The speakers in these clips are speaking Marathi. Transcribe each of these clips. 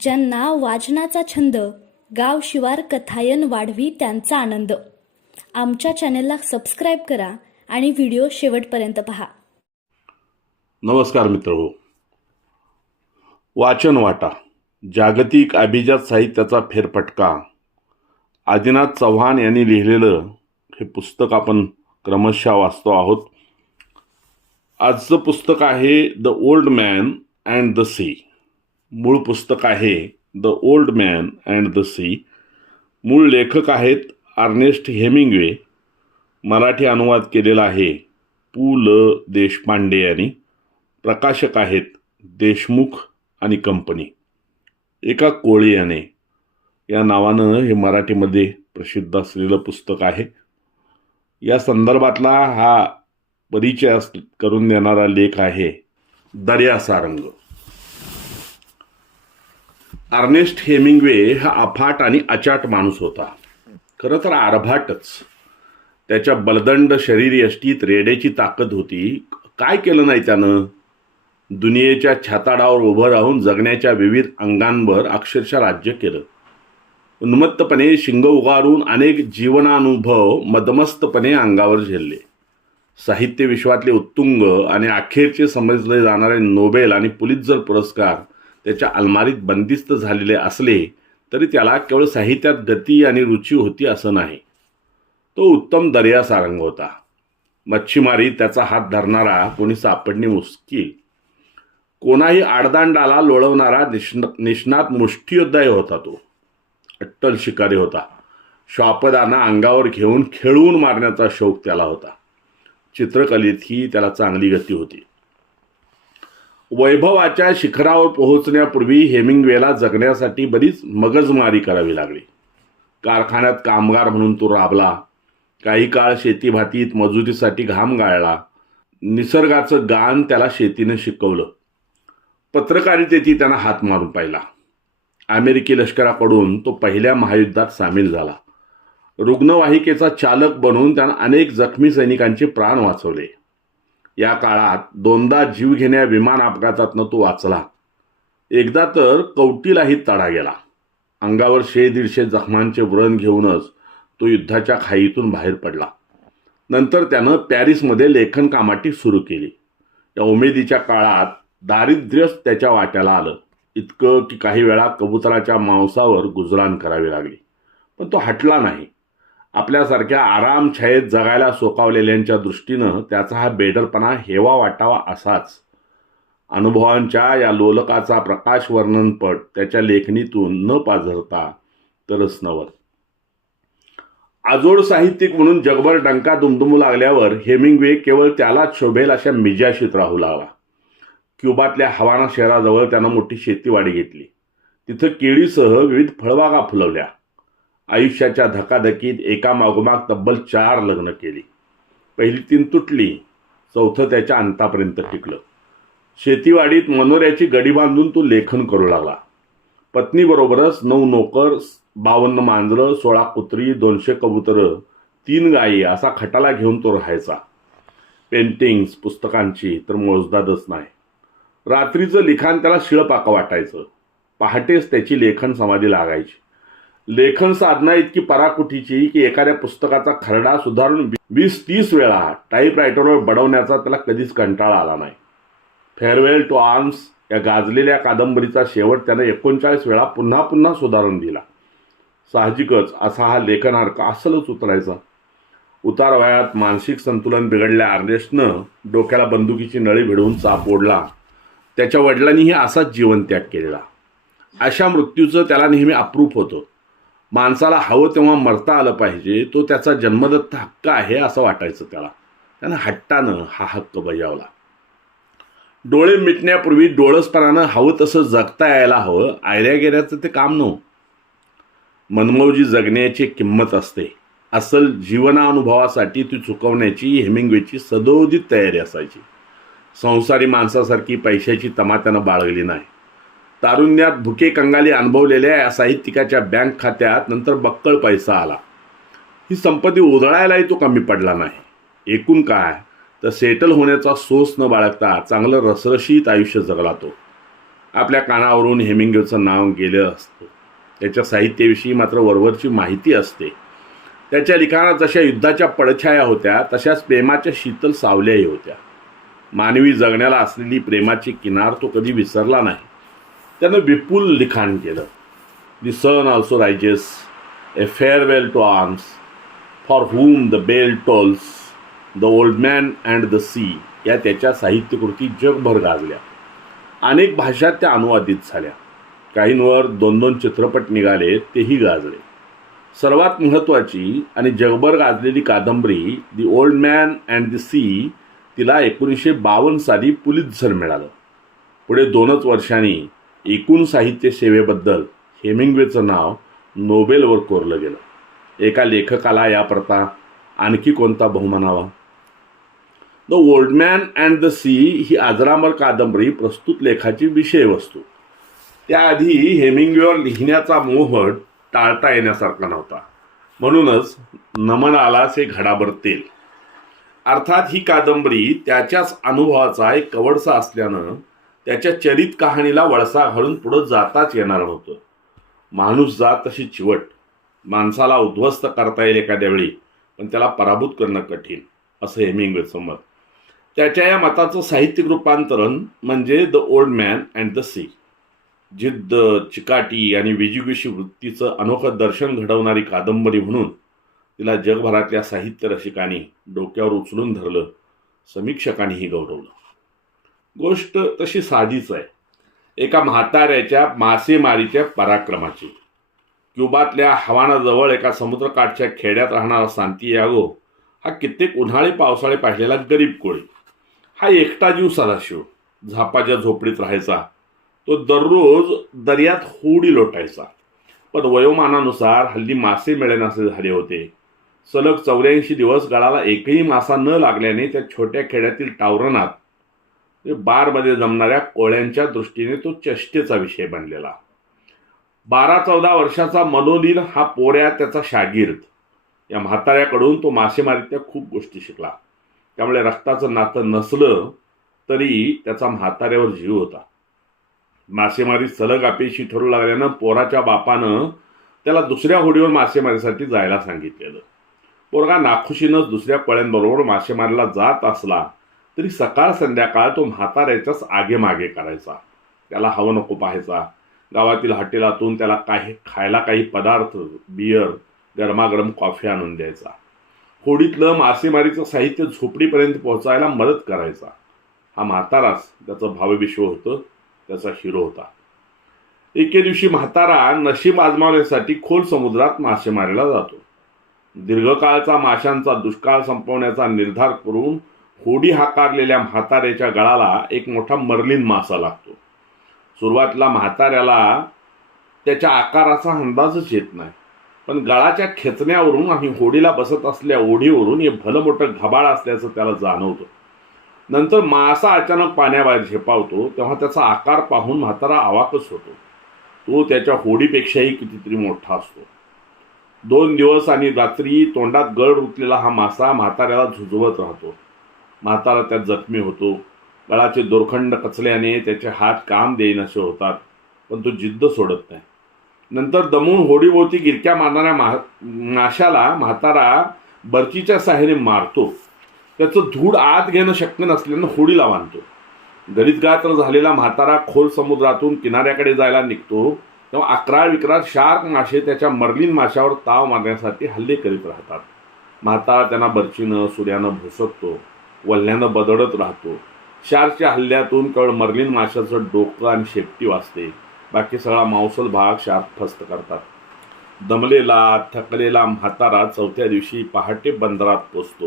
ज्यांना वाचनाचा छंद गाव शिवार कथायन वाढवी त्यांचा आनंद. आमच्या चॅनेलला सबस्क्राईब करा आणि व्हिडिओ शेवटपर्यंत पहा. नमस्कार मित्र वाचन वाटा जागतिक अभिजात साहित्याचा फेरफटका. आदिनाथ चव्हाण यांनी लिहिलेलं हे पुस्तक आपण क्रमशः वाचतो आहोत. आजचं पुस्तक आहे The Old Man and the Sea मूळ पुस्तक आहे The Old Man and the Sea मूळ लेखक आहेत आर्नेस्ट हेमिंग्वे. मराठी अनुवाद केलेला आहे पु. ल. देशपांडे यांनी. प्रकाशक आहेत देशमुख आणि कंपनी. एका कोळी याने या नावानं हे मराठीमध्ये प्रसिद्ध असलेलं पुस्तक आहे. या संदर्भातला हा परिचय अस- करून देणारा लेख आहे दर्या सारंग अर्नेस्ट हेमिंग्वे हा अफाट आणि अचाट माणूस होता. खरं तर आरभाटच. त्याच्या बलदंड शरीरयष्टीत यष्टीत ताकद होती. काय केलं नाही त्यानं? दुनियेच्या छाताडावर उभं राहून जगण्याच्या विविध अंगांवर अक्षरशः राज्य केलं. उन्मत्तपणे शिंग उगारून अनेक जीवनानुभव मदमस्तपणे अंगावर झेलले. साहित्य विश्वातले उत्तुंग आणि अखेरचे समजले जाणारे नोबेल आणि पुलित्झर पुरस्कार त्याच्या अलमारीत बंदिस्त झालेले असले तरी त्याला केवळ साहित्यात गती आणि रुची होती असं नाही. तो उत्तम दर्यासारंग होता. मच्छीमारी त्याचा हात धरणारा कोणी सापडणे मुश्किल. कोणाही आडदांडाला लोळवणारा निष्ण निष्णात मुष्टियोद्धाही होता तो. अट्टल शिकारी होता. श्वापदांना अंगावर घेऊन खेळवून मारण्याचा शौक त्याला होता. चित्रकलेतही त्याला चांगली गती होती. वैभवाच्या शिखरावर पोहोचण्यापूर्वी हेमिंग्वेला जगण्यासाठी बरीच मगजमारी करावी लागली. कारखान्यात कामगार म्हणून तो राबला. काही काळ शेतीभातीत मजुरीसाठी घाम गाळला. निसर्गाचं गान त्याला शेतीनं शिकवलं. पत्रकारितेची त्यांना हात मारून पाहिला. अमेरिकी लष्कराकडून तो पहिल्या महायुद्धात सामील झाला. रुग्णवाहिकेचा चालक बनून त्यानं अनेक जखमी सैनिकांचे प्राण वाचवले. या काळात दोनदा जीवघेण्या विमान अपघातातनं तो वाचला. एकदा तर कवटीलाही तडा गेला. अंगावर शे दीडशे जखमांचे व्रण घेऊनच तो युद्धाच्या खाईतून बाहेर पडला. नंतर त्यानं पॅरिसमध्ये लेखनकामाटी सुरू केली. या उमेदीच्या काळात दारिद्र्यच त्याच्या वाट्याला आलं. इतकं की काही वेळा कबुतराच्या मांसावर गुजराण करावी लागली. पण तो हटला नाही. आपल्यासारख्या आरामछायेत जगायला सोकावलेल्यांच्या दृष्टीनं त्याचा हा बेडरपणा हेवा वाटावा असाच. अनुभवांच्या या लोलकाचा प्रकाश वर्णनपट त्याच्या लेखणीतून न पाझरता तरच नवल. आजोड साहित्यिक म्हणून जगभर डंका दुमदुमू लागल्यावर हेमिंग्वे केवळ त्यालाच शोभेल अशा मिजाशीत राहू लागला. क्युबातल्या हवाना शहराजवळ त्यानं मोठी शेतीवाडी घेतली. तिथं केळीसह विविध फळबागा फुलवल्या. आयुष्याच्या धकाधकीत एका मागोमाग तब्बल चार लग्न केली. पहिली तीन तुटली चौथं त्याच्या अंतापर्यंत टिकलं. शेतीवाडीत मनोऱ्याची गडी बांधून तो लेखन करू लागला. पत्नीबरोबरच नऊ नोकर बावन्न मांजरं सोळा कुत्री दोनशे कबुतरं तीन गायी असा खटाला घेऊन तो राहायचा. पेंटिंग्स पुस्तकांची तर मोजदादच नाही. रात्रीचं लिखाण त्याला शिळपाका वाटायचं. पहाटेच त्याची लेखन समाधी लागायची. लेखन साधना इतकी पराकुठीची की एखाद्या पुस्तकाचा खरडा सुधारून वीस तीस वेळा टाईपरायटरवर बडवण्याचा त्याला कधीच कंटाळा आला नाही. फेअरवेल टू आर्म्स या गाजलेल्या कादंबरीचा शेवट त्यानं एकोणचाळीस वेळा पुन्हा पुन्हा सुधारून दिला. साहजिकच असा हा लेखनार्क असलच उतरायचा. उतार वयात मानसिक संतुलन बिघडल्या अर्नेस्टनं डोक्याला बंदुकीची नळी भिडवून चाप ओढला. त्याच्या वडिलांनीही असाच जीवनत्याग केलेला. अशा मृत्यूचं त्याला नेहमी अप्रूप होतं. माणसाला हवं तेव्हा मरता आलं पाहिजे तो त्याचा जन्मदत्त हक्क आहे असं वाटायचं त्याला. त्यानं हट्टानं हा हक्क बजावला. डोळे मिटण्यापूर्वी डोळसपणानं हवं तसं जगता यायला हवं. आयऱ्यागेऱ्याचं ते काम नव्ह. मनमौजी जगण्याची किंमत असते. असल जीवनानुभवासाठी ती चुकवण्याची हेमिंग्वेची सदोदित तयारी असायची. संसारी माणसासारखी पैशाची तमा त्यानं बाळगली नाही. तारुण्यात भुके कंगाली अनुभवलेल्या या साहित्यिकाच्या बँक खात्यात नंतर बक्कळ पैसा आला. ही संपत्ती उधळायलाही तो कमी पडला नाही. एकूण काय? तर सेटल होण्याचा सोस न बाळगता चांगलं रसरशीत आयुष्य जगला तो. आपल्या कानावरून हेमिंगेचं नाव गेलं असतं. त्याच्या साहित्याविषयी मात्र वरवरची माहिती असते. त्याच्या लिखाणात जशा युद्धाच्या पडछाया होत्या तशाच प्रेमाच्या शीतल सावल्याही होत्या. मानवी जगण्याला असलेली प्रेमाची किनार तो कधी विसरला नाही. त्यानं विपुल लिखाण केलं. The Sun Also Rises A Farewell to Arms For Whom the Bell Tolls The Old Man and the Sea या त्याच्या साहित्यकृती जगभर गाजल्या. अनेक भाषात त्या अनुवादित झाल्या. काहींवर दोन दोन चित्रपट निघाले तेही गाजले. सर्वात महत्त्वाची आणि जगभर गाजलेली कादंबरी The Old Man and the Sea तिला एकोणीसशे बावन्न साली पुलितझर मिळालं. पुढे दोनच वर्षांनी एकूण साहित्य सेवेबद्दल हेमिंग्वेचं नाव नोबेलवर कोरलं गेलं. एका लेखकाला या आणखी कोणता बहुमान हवा? The Old Man and the Sea ही आजरामर कादंबरी प्रस्तुत लेखाची विषयवस्तू त्याआधी हेमिंग्वेवर लिहिण्याचा मोह टाळता येण्यासारखा नव्हता. म्हणूनच नमन आलाच हे घडाभर तेल. अर्थात ही कादंबरी त्याच्याच अनुभवाचा एक कवडसा असल्यानं त्याच्या चरित कहाणीला वळसा घालून पुढं जाताच येणार नव्हतं माणूस जात तशी चिवट माणसाला उद्ध्वस्त करता येईल एखाद्या वेळी पण त्याला पराभूत करणं कठीण असं हेमिंग्वेचं मत. त्याच्या या मताचं साहित्यिक रूपांतरण म्हणजे The Old Man and the Sea जिद्द चिकाटी आणि विजिगुशी वृत्तीचं अनोखं दर्शन घडवणारी कादंबरी म्हणून तिला जगभरातल्या साहित्य रसिकांनी डोक्यावर उचलून धरलं समीक्षकांनीही गौरवलं. गोष्ट तशी साधीच आहे. एका म्हाताऱ्याच्या मासेमारीच्या पराक्रमाची. क्युबातल्या हवानाजवळ एका समुद्रकाठच्या खेड्यात राहणारा सांतियागो हा कित्येक उन्हाळी पावसाळे पाहिलेला गरीब कोळी. हा एकटा जीव सदाशिव झापाच्या झोपडीत राहायचा. तो दररोज दर्यात होडी लोटायचा. पण वयोमानानुसार हल्ली मासे मिळेनासे झाले होते. सलग चौऱ्याऐंशी दिवस गळाला एकही मासा न लागल्याने त्या छोट्या खेड्यातील टावरणात बारमध्ये जमणाऱ्या कोळ्यांच्या दृष्टीने तो चेष्टेचा विषय बनलेला. बारा चौदा वर्षाचा मनोनील हा पोऱ्या त्याचा शागिर्द. या म्हाताऱ्याकडून तो मासेमारीतल्या खूप गोष्टी शिकला. त्यामुळे रक्ताचं नातं नसलं तरी त्याचा म्हाताऱ्यावर जीव होता. मासेमारी सलग अपेक्षी ठरू लागल्यानं पोराच्या बापानं त्याला दुसऱ्या होडीवर मासेमारीसाठी जायला सांगितलेलं. पोरगा नाखुशीनंच दुसऱ्या पळ्यांबरोबर मासेमारीला जात असला तरी सकाळ संध्याकाळ तो म्हाताऱ्याच्याच आगे मागे करायचा. त्याला हवं नको पाहायचा. गावातील हॉटेलातून त्याला काही खायला काही पदार्थ बियर गरमागरम कॉफी आणून द्यायचा. होडीतलं मासेमारीचं साहित्य झोपडीपर्यंत पोहोचायला मदत करायचा. हा म्हाताराच त्याचं भावविश्व होतं त्याचा हिरो होता. एके दिवशी म्हातारा नशीब आजमावण्यासाठी खोल समुद्रात मासेमारीला जातो. दीर्घकाळचा माशांचा दुष्काळ संपवण्याचा निर्धार करून होडी हाकारलेल्या म्हाताऱ्याच्या गळाला एक मोठा मर्लिन मासा लागतो. सुरुवातीला म्हाताऱ्याला त्याच्या आकाराचा अंदाजच येत नाही. पण गळाच्या खेचण्यावरून आणि होडीला बसत असल्या ओढीवरून हे भलं मोठं घबाळ असल्याचं त्याला जाणवतं. नंतर मासा अचानक पाण्याबाहेर झेपावतो तेव्हा त्याचा आकार पाहून म्हातारा आवाकच होतो. तो त्याच्या होडीपेक्षाही कितीतरी मोठा असतो. दोन दिवस आणि रात्री तोंडात गळ रुतलेला हा मासा म्हाताऱ्याला झुजवत राहतो. म्हातारा त्यात जखमी होतो. गळाचे दोरखंड कचल्याने त्याचे हात काम देईनसे होतात पण तो जिद्द सोडत नाही. नंतर दमून होडीभोवती गिरक्या मारणाऱ्या मा माशाला म्हातारा बर्चीच्या साह्याने मारतो. त्याचं धूड आत घेणं शक्य नसल्यानं होडीला बांधतो. गलितगात्र झालेला म्हातारा खोल समुद्रातून किनाऱ्याकडे जायला निघतो. तेव्हा अकराळ विक्रार शार्क मासे त्याच्या मर्लिन माशावर ताव मारण्यासाठी हल्ले करीत राहतात. म्हातारा त्यांना बर्चीनं सूर्यानं भुसकतो. वल्ह्यानं बदडत राहतो. शार्कच्या हल्ल्यातून कळ मर्लिन माशाचं डोकं आणि शेपटी वाचते. बाकी सगळा मांसल भाग शार्क फस्त करतात. दमलेला थकलेला म्हातारा चौथ्या दिवशी पहाटे बंदरात पोचतो.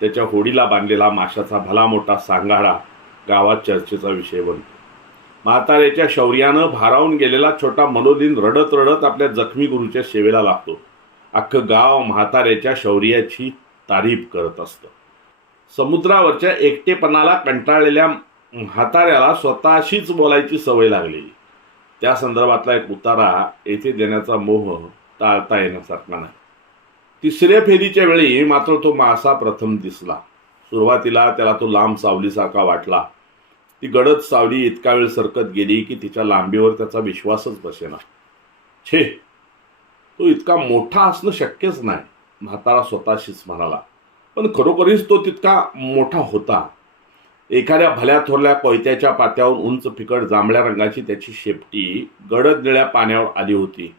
त्याच्या होडीला बांधलेला माशाचा भला मोठा सांगाडा गावात चर्चेचा विषय बनतो. म्हाताऱ्याच्या शौर्यानं भारावून गेलेला छोटा मनोदिन रडत रडत आपल्या जखमी गुरुच्या सेवेला लागतो. अख्खं गाव म्हाताऱ्याच्या शौर्याची तारीफ करत असतं. समुद्रावरच्या एकटेपणाला कंटाळलेल्या म्हाताऱ्याला स्वतःशीच बोलायची सवय लागली. त्या संदर्भातला एक उतारा येथे देण्याचा मोह टाळता येण्यासारखा नाही. तिसऱ्या फेरीच्या वेळी मात्र तो मासा प्रथम दिसला. सुरुवातीला त्याला तो लांब सावलीसारखा वाटला. ती गडद सावली इतका वेळ सरकत गेली की तिच्या लांबीवर त्याचा विश्वासच बसेना. छे! तो इतका मोठा असणं शक्यच नाही म्हातारा स्वतःशीच म्हणाला. पण खरोखरीच तो तितका मोठा होता. एखाद्या भल्या थोरल्या कोयत्याच्या पात्यावर उंच फिकट जांभळ्या रंगाची त्याची शेपटी गडद निळ्या पाण्यावर आली होती.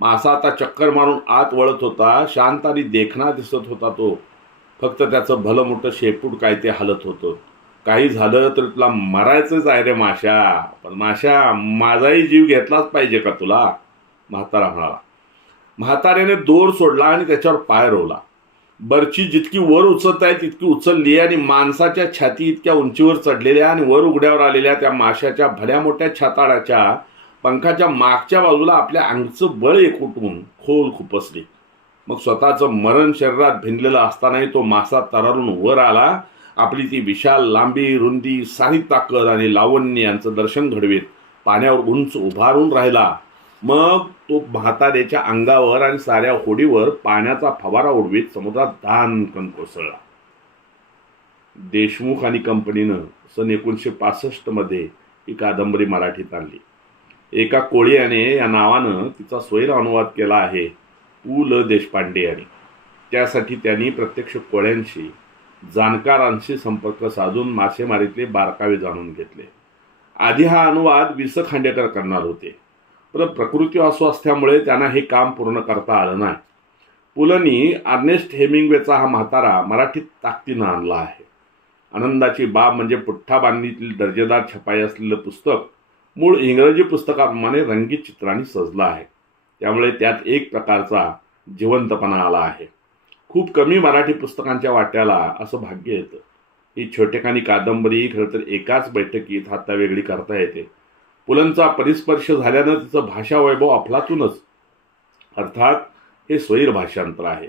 मासा आता चक्कर मारून आत वळत होता शांत आणि देखणा दिसत होता तो. फक्त त्याचं भलं मोठं शेपूट काय ते हलत होतं. काही झालं तर तुला मरायचंच आहे रे माशा पण माशा माझाही जीव घेतलाच पाहिजे का तुला? म्हातारा म्हणाला. म्हाताऱ्याने दोर सोडला आणि त्याच्यावर पाय रोवला. बर्ची जितकी वर उचलत आहे तितकी उचलली आणि माणसाच्या छाती इतक्या उंचीवर चढलेल्या आणि वर उघड्यावर आलेल्या त्या माशाच्या भल्या मोठ्या छाताडाच्या पंखाच्या मागच्या बाजूला आपल्या अंगचं बळ एकवटून खोल खुपसली. मग स्वतःचं मरण शरीरात भिनलेलं असतानाही तो मासा तरारून वर आला. आपली ती विशाल लांबी रुंदी सारी ताकद आणि लावण्य यांचं दर्शन घडवीत. पाण्यावर उंच उभारून राहिला. मग तो म्हाताऱ्याच्या अंगावर आणि साऱ्या होडीवर पाण्याचा फवारा उडवीत समुद्रात दानकन कोसळला. देशमुख आणि कंपनीनं सन एकोणीसशे पासष्टमध्ये ही कादंबरी मराठीत आणली. एका कोळीयाने या नावानं तिचा स्वैर अनुवाद केला आहे पु. ल. देशपांडे यांनी. त्यासाठी त्यांनी प्रत्यक्ष कोळ्यांशी जाणकारांशी संपर्क साधून मासेमारीतले बारकावे जाणून घेतले. आधी हा अनुवाद वि स खांडेकर करणार होते. पण प्रकृती अस्वास्थ्यामुळे त्यांना हे काम पूर्ण करता आलं नाही. पुलंनी अर्नेस्ट हेमिंग्वेचा हा म्हातारा मराठीत ताकदीनं आणला आहे. आनंदाची बाब म्हणजे पुठ्ठा बांधणीतील दर्जेदार छपाई असलेलं पुस्तक मूळ इंग्रजी पुस्तकाप्रमाणे रंगीत चित्रांनी सजलं आहे. त्यामुळे त्यात एक प्रकारचा जिवंतपणा आला आहे. खूप कमी मराठी पुस्तकांच्या वाट्याला असं भाग्य येतं. ही छोटेखानी कादंबरी खरं तर एकाच बैठकीत हातावेगळी करता येते. पुलंचा परिस्पर्श झाल्यानं तिचं भाषा वैभव अफलातूनच. अर्थात हे स्वैर भाषांतर आहे.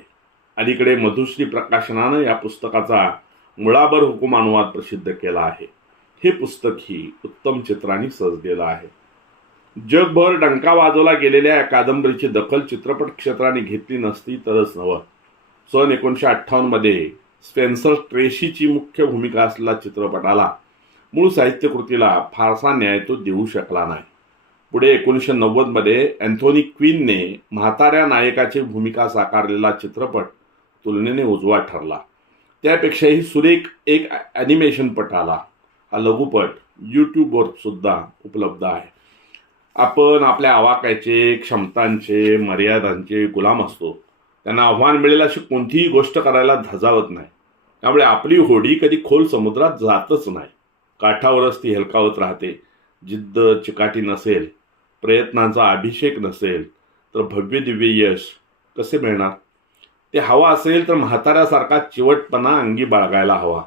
अलीकडे मधुश्री प्रकाशनानं या पुस्तकाचा मुळाबर हुकूम अनुवाद प्रसिद्ध केला आहे. हे पुस्तक ही उत्तम चित्रांनी सजलेलं आहे. जगभर डंका वाजवला गेलेल्या या कादंबरीची दखल चित्रपट क्षेत्राने घेतली नसती तरच नवं सन एकोणीसशे अठ्ठावन्नमध्ये स्पेन्सर ट्रेशीची मुख्य भूमिका असलेला चित्रपटाला मूळ साहित्यकृतीला फारसा न्याय तो देऊ शकला नाही. पुढे एकोणीसशे नव्वदमध्ये अँथोनी क्वीनने म्हाताऱ्या नायकाची भूमिका साकारलेला चित्रपट तुलनेने उजवा ठरला. त्यापेक्षाही सुरेख एक ॲनिमेशनपट आला हा लघुपट यूट्यूबवर सुद्धा उपलब्ध आहे. आपण आपल्या आवाकाचे क्षमतांचे मर्यादांचे गुलाम असतो. त्यांना आव्हान मिळेल अशी कोणतीही गोष्ट करायला धजावत नाही. त्यामुळे आपली होडी कधी खोल समुद्रात जातच नाही. काठावरच ती हेलकावत राहते. जिद्द चिकाटी नसेल. प्रयत्नांचा अभिषेक नसेल. तर भव्य दिव्य यश कसे मिळणार? ते हवा असेल तर म्हाताऱ्यासारखा चिवटपणा अंगी बाळगायला हवा.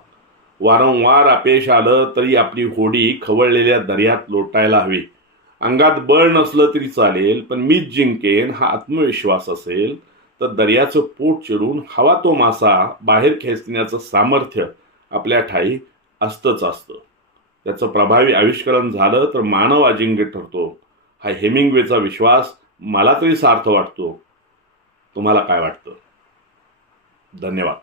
वारंवार अपयश आलं तरी आपली होडी खवळलेल्या दर्यात लोटायला हवी. अंगात बळ नसलं तरी चालेल पण मीच जिंकेन हा आत्मविश्वास असेल तर दर्याचं पोट चिरून हवा तो मासा बाहेर खेचण्याचं सामर्थ्य आपल्या ठाई असतंच असतं. त्याचं प्रभावी आविष्करण झालं तर मानव अजिंक्य ठरतो. हा हेमिंग्वेचा विश्वास मला तरी सार्थ वाटतो. तुम्हाला काय वाटतं? धन्यवाद.